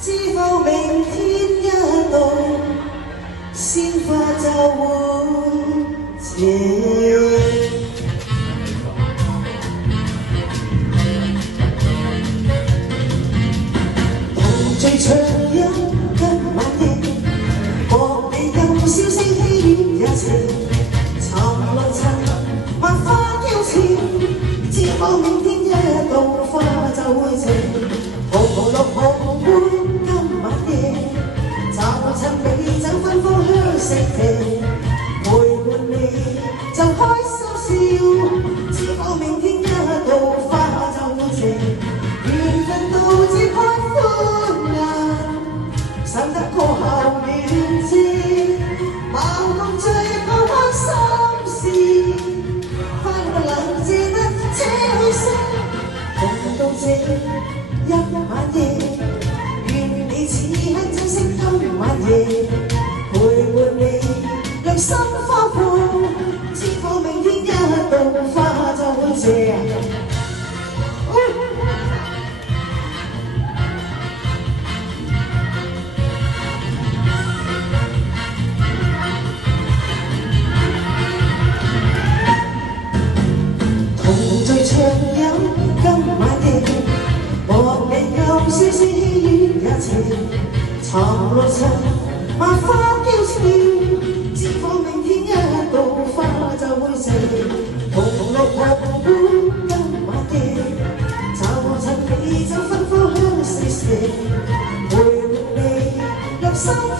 知否明天一到，鮮花就會謝。同聚暢飲今晚夜，莫理今宵聲氣雨也情，沉落塵萬花嬌俏，知否明天一到花就會謝。紅綠紅杯今晚夜，就趁美酒芬芳香四地，陪伴你就開心笑，知否明天一到花就會謝，緣分到這般歡顏，散得過後亂知，矛盾最後開心事，快樂能借得這去生，共到這一晚夜，願你此刻珍惜今晚夜，陪伴你良心花放，知否明天一到花就會謝。同聚暢飲今晚夜，莫理舊時絲雨也情，沉落塵萬花嬌俏，知否明天一到花就會謝。紅綠紅杯今晚夜，就趁美酒芬芳香四射，陪伴你良心。